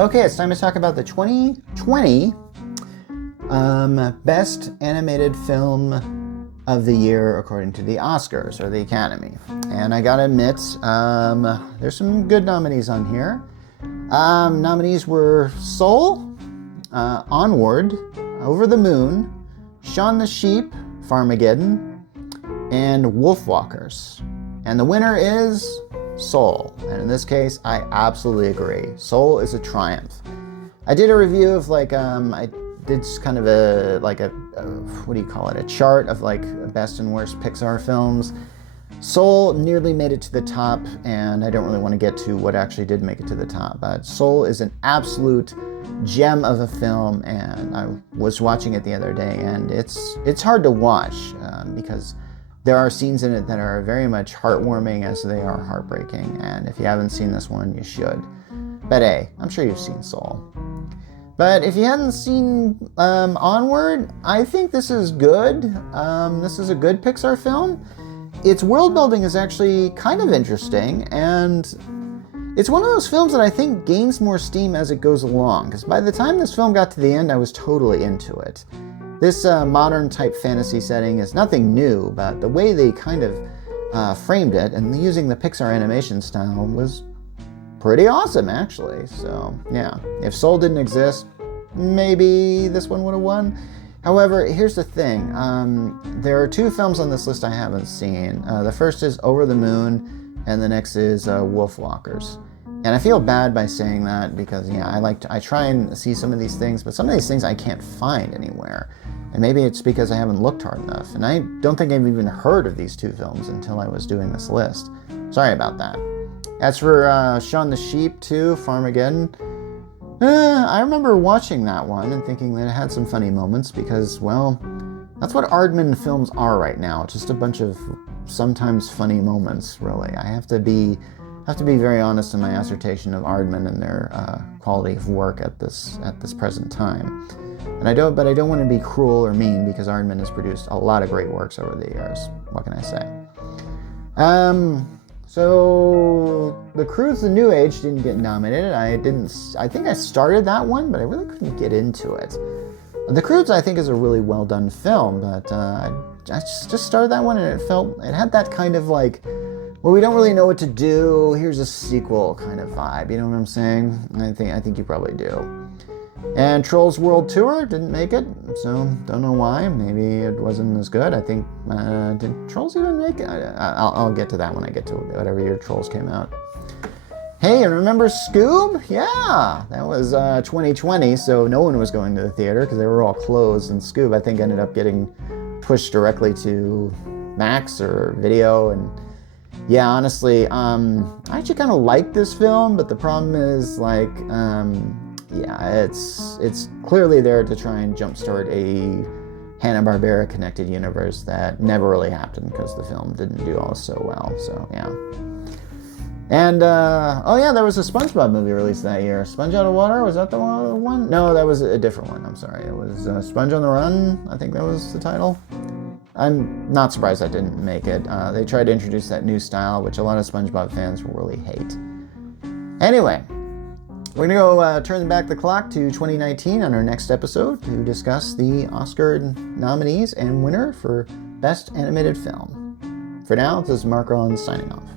Okay, it's time to talk about the 2020 Best Animated Film of the Year according to the Oscars, or the Academy. And I gotta admit, there's some good nominees on here. Nominees were Soul, Onward, Over the Moon, Shaun the Sheep, Farmageddon, and Wolfwalkers. And the winner is Soul. And in this case, I absolutely agree. Soul is a triumph. I did a review of I did kind of a what do you call it? A chart of best and worst Pixar films. Soul nearly made it to the top, and I don't really want to get to what actually did make it to the top, but Soul is an absolute gem of a film, and I was watching it the other day, and it's hard to watch because there are scenes in it that are very much heartwarming as they are heartbreaking, and if you haven't seen this one, you should. But hey, I'm sure you've seen Soul. But if you hadn't seen Onward, I think this is good. This is a good Pixar film. Its world building is actually kind of interesting, and it's one of those films that I think gains more steam as it goes along, because by the time this film got to the end, I was totally into it. This modern type fantasy setting is nothing new, but the way they kind of framed it and using the Pixar animation style was pretty awesome, actually. So yeah, if Soul didn't exist, maybe this one would have won. However, here's the thing. There are two films on this list I haven't seen. The first is Over the Moon, and the next is Wolfwalkers. And I feel bad by saying that because, I try and see some of these things, but some of these things I can't find anywhere. And maybe it's because I haven't looked hard enough. And I don't think I've even heard of these two films until I was doing this list. Sorry about that. As for Shaun the Sheep 2, Farmageddon, I remember watching that one and thinking that it had some funny moments because, well, that's what Aardman films are right now. Just a bunch of sometimes funny moments, really. I have to be very honest in my assertion of Aardman and their quality of work at this present time. And I don't want to be cruel or mean because Aardman has produced a lot of great works over the years. What can I say? So The Croods: The New Age didn't get nominated. I think I started that one, but I really couldn't get into it. The Croods, I think, is a really well done film, but I just started that one and it had that kind of well, we don't really know what to do, here's a sequel kind of vibe, you know what I'm saying? I think you probably do. And Trolls World Tour didn't make it, so don't know why. Maybe it wasn't as good. I think, did Trolls even make it? I'll get to that when I get to whatever year Trolls came out. Hey, and remember Scoob? Yeah, that was 2020, so no one was going to the theater because they were all closed, and Scoob, I think, ended up getting pushed directly to Max or video, and yeah, honestly, I actually kind of like this film, but the problem is, it's clearly there to try and jumpstart a Hanna-Barbera connected universe that never really happened because the film didn't do all so well, so yeah. And, there was a SpongeBob movie released that year. Sponge Out of Water, was that the one? No, that was a different one, I'm sorry. It was Sponge on the Run, I think that was the title. I'm not surprised that didn't make it. They tried to introduce that new style, which a lot of SpongeBob fans will really hate. Anyway, we're going to go turn back the clock to 2019 on our next episode to discuss the Oscar nominees and winner for Best Animated Film. For now, this is Mark Rollins signing off.